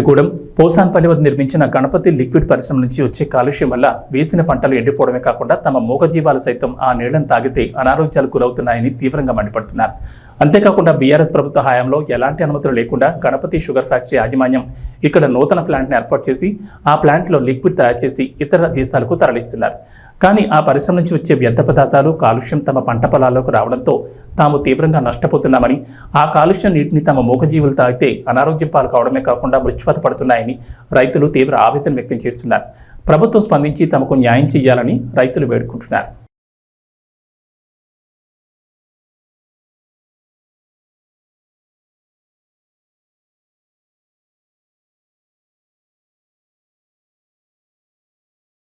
బొమ్మారెడ్డిగూడెం పోసాన్పల్లి వద్ద నిర్మించిన గణపతి లిక్విడ్ పరిశ్రమ నుంచి వచ్చే కాలుష్యం వల్ల వేసిన పంటలు ఎండిపోవడమే కాకుండా తమ మూగజీవాలు సైతం ఆ నీళ్ళను తాగితే అనారోగ్యాలు గురవుతున్నాయని తీవ్రంగా మండిపడుతున్నారు. అంతేకాకుండా బీఆర్ఎస్ ప్రభుత్వ హయాంలో ఎలాంటి అనుమతులు లేకుండా గణపతి షుగర్ ఫ్యాక్టరీ యాజమాన్యం ఇక్కడ నూతన ప్లాంట్ని ఏర్పాటు చేసి ఆ ప్లాంట్లో లిక్విడ్ తయారు చేసి ఇతర దేశాలకు తరలిస్తున్నారు. కానీ ఆ పరిశ్రమ నుంచి వచ్చే వ్యర్థ పదార్థాలు కాలుష్యం తమ పంట పొలాల్లోకి రావడంతో తాము తీవ్రంగా నష్టపోతున్నామని ఆ కాలుష్యం నీటిని తమ మూగజీవులు తాగితే అనారోగ్యం పాలు కావడమే కాకుండా మృత్యువత పడుతున్నాయని రైతులు తీవ్ర ఆవేదన వ్యక్తం చేస్తున్నారు. ప్రభుత్వం స్పందించి తమకు న్యాయం చేయాలని రైతులు వేడుకుంటున్నారు.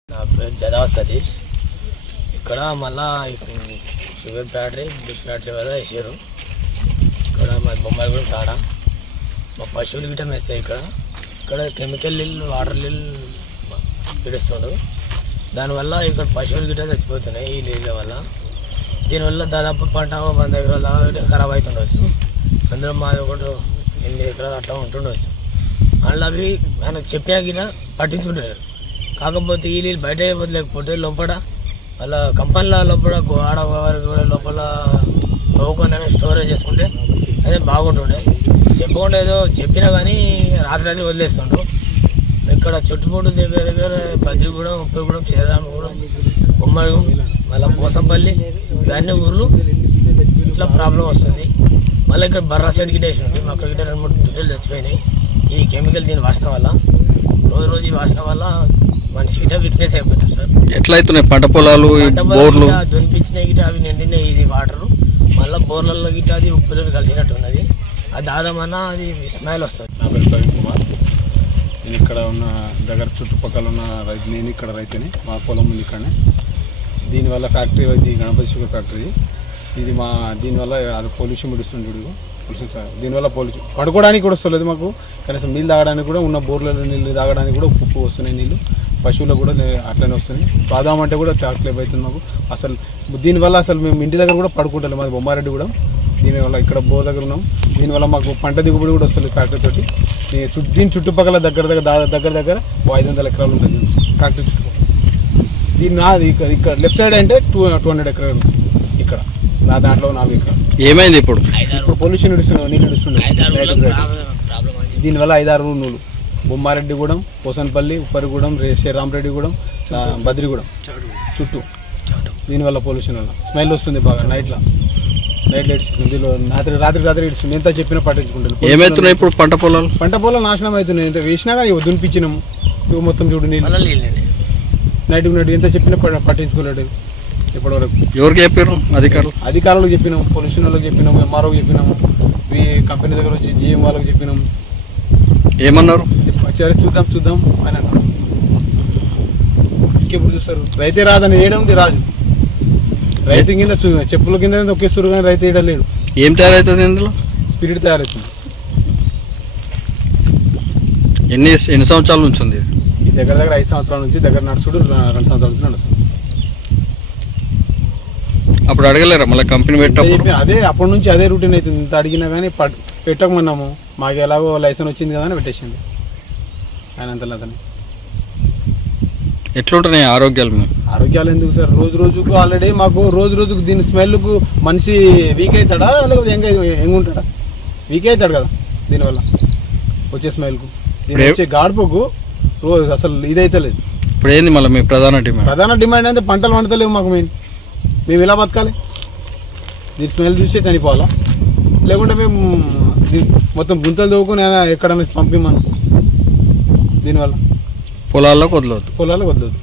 నా పేరు జదా సతీష్. ఇక్కడ మళ్ళా ఇప్పుడు షుగర్ ఫ్యాక్టరీ బిగ్ ఫ్యాక్టరీ వల్ల వేసారు ఇక్కడ మా బొమ్మాయి కూడా తాడా. మా పశువులు గిట్ట వేస్తాయి ఇక్కడ. ఇక్కడ కెమికల్ నీళ్ళు వాటర్ నీళ్ళు పిడుస్తుండు దానివల్ల ఇక్కడ పశువులు గిట్ట చచ్చిపోతున్నాయి ఈ నీళ్ళ వల్ల. దీనివల్ల దాదాపు పంట వంద ఎకరాల దాకా గిట్ట ఖరాబ్ అవుతుండవచ్చు అందులో మాది ఒకటి ఎనిమిది ఎకరాలు అట్లా ఉంటుండవచ్చు అందులో అవి ఆయన చెప్పినా గిట్ట పట్టించుకుంటారు కాకపోతే ఈ నీళ్ళు బయట లేకపోతే లోపల వాళ్ళ కంపెనీల లోపల ఆడ వారికి కూడా లోపల తవ్వుకొని స్టోరేజ్ చేసుకుంటే అదే బాగుంటుండే. చెప్పకుండా ఏదో చెప్పినా కానీ రాత్రి వదిలేస్తుండ్రు. ఇక్కడ చుట్టుముట్టు దగ్గర దగ్గర బద్రిగూడెం ఉప్పగూడెం శ్రీరామగూడెం ఉమ్మడిగూడెం మళ్ళీ పోసంపల్లి ఇవన్నీ ఊర్లు ఇట్లా ప్రాబ్లం వస్తుంది. మళ్ళీ ఇక్కడ బర్రా సైడ్ గిట్ట వేసి ఉంది మా గిట్ట రెండు మూడు దుడ్డలు చచ్చిపోయినాయి. ఈ కెమికల్ దీని వాసన వల్ల రోజు రోజు ఈ వాసన వల్ల మనిషి గిట్ట వీక్నెస్ అయిపోతుంది సార్. పొలాలు ఈ పంట పొలాలు బోర్లు? దునిపించినాయి గిట్ట అవి నిండినాయి ఇది వాటర్. మళ్ళీ బోర్లలో గిట్ట అది ఉప్పులు కలిసినట్టు ఉన్నది అది దాదామన్నా అది స్మైల్ వస్తుంది. నా పేరు ప్రవీణ్ కుమార్. నేను ఇక్కడ ఉన్న దగ్గర చుట్టుపక్కల ఉన్న రైతు నేను ఇక్కడ రైతుని మా పొలం ఉంది ఇక్కడనే. దీనివల్ల ఫ్యాక్టరీ ఇది గణపతి షుగర్ ఫ్యాక్టరీ. ఇది మా దీనివల్ల అది పొల్యూషన్ విడుస్తుంది చూడు. పొల్యూషన్ సార్ దీనివల్ల పొల్యూషన్ పడుకోవడానికి కూడా వస్తలేదు మాకు. కనీసం నీళ్ళు తాగడానికి కూడా ఉన్న బోర్లలో నీళ్ళు తాగడానికి కూడా ఉప్పు వస్తున్నాయి నీళ్ళు. పశువులకు కూడా అట్లనే వస్తుంది తాదామంటే కూడా చాక్లేప్ అవుతుంది మాకు. అసలు దీనివల్ల అసలు మేము ఇంటి దగ్గర కూడా పడుకుంటాం మాది బొమ్మారెడ్డి కూడా దీనివల్ల ఇక్కడ బో దగ్గర ఉన్నాం. దీనివల్ల మాకు పంట దిగుబడి కూడా వస్తుంది ఫ్యాక్టరీ తోటి. ఈ చుట్టూ దీని చుట్టుపక్కల దగ్గర దగ్గర దగ్గర దగ్గర ఐదు వందల ఎకరాలు ఉంటుంది. ఫ్యాక్టరీ చుట్టుపక్కల. దీని నాది ఇక్కడ ఇక్కడ లెఫ్ట్ సైడ్ అంటే టూ టూ హండ్రెడ్ ఎకరాలు ఉంటుంది ఇక్కడ. నా దాంట్లో నాలుగు ఎకరాలు. ఏమైంది ఇప్పుడు? ఇప్పుడు పొల్యూషన్ నడుస్తున్నావు నీళ్ళు నడుస్తున్నాయి దీనివల్ల ఐదారు నూలు. బొమ్మారెడ్డిగూడెం పోసన్పల్లి ఉప్పరిగూడెం శ్రీరామరెడ్డిగూడెం సా- బద్రిగూడెం. చుట్టూ. దీనివల్ల పొల్యూషన్ వల్ల. స్మెల్ వస్తుంది బాగా నైట్లో నైట్ లైట్స్ దీనిలో రాత్రి రాత్రి రాత్రి ఇస్తుంది. ఎంత చెప్పినా పట్టించుకుంటారు ఏమైతున్నాయి ఇప్పుడు పంట పొలాలు? పంట పొలం నాశనం అవుతున్నాయి. ఎంత వేసినా కానీ దునిపించినాము ఇవి మొత్తం చూడు నీళ్ళు. నైట్ నైట్ ఎంత చెప్పినా పట్టించుకోలేడు ఇప్పటివరకు. ఎవరికి చెప్పారు అధికారులు? అధికారులకు చెప్పినాము పొల్యూషన్ వాళ్ళకి చెప్పినాము ఎంఆర్ఓకి చెప్పినాము ఈ కంపెనీ దగ్గర వచ్చి జిఎం వాళ్ళకి చెప్పినాము ఏమన్నారు? సరే చూద్దాం చూద్దాం అని అన్నారు. ఇంకెప్పుడు చూస్తారు? రైతే రాదని ఏడుంది రాజు. రైతు కింద చెప్పుల కింద ఒకేస్తారు కానీ రైతు వేయడలేడు ఏం తయారవుతుంది ఇందులో? స్పిరిట్ తయారవుతుంది. ఎన్ని ఎన్ని సంవత్సరాల నుంచి ఉంది ఇది? ఈ దగ్గర దగ్గర ఐదు సంవత్సరాల నుంచి దగ్గర నడుచుడు రెండు సంవత్సరాల నుంచి నడుస్తుంది. అప్పుడు అడగలేరా మళ్ళీ కంపెనీ చెప్పిన అదే అప్పటి నుంచి అదే రూటీన్ అవుతుంది. ఇంత అడిగినా కానీ పట్ పెట్టకమన్నాము మాకు ఎలాగో లైసెన్స్ వచ్చింది కదా అని పెట్టేసింది. ఆయన అంతలో అతను. ఎట్లుంటున్నాయి ఆరోగ్యాలు మేము ఆరోగ్యాలు ఎందుకు సార్? రోజు రోజుకు ఆల్రెడీ మాకు రోజు రోజుకు దీని స్మెల్కు మనిషి వీక్ అవుతాడా? లేకపోతే ఎంగ ఎంగ ఉంటాడా? వీక్ అవుతాడు కదా దీనివల్ల వచ్చే స్మెల్కు దీని వచ్చే గాడుపుకు రోజు అసలు ఇదైతే లేదు ఇప్పుడు ఏంది మళ్ళీ మీ ప్రధాన డిమాండ్ ప్రధాన డిమాండ్ అంటే పంటలు వండతలేవు మాకు మెయిన్ మేము ఎలా బతకాలి? దీని స్మెల్ చూసే చనిపోవాలా? లేకుంటే మేము మొత్తం గుంతలు తవ్వుకుని ఎక్కడైనా పంపిమ్మను దీనివల్ల పొలాల్లోకి వదలవద్దు. పొలాలకు వదలదు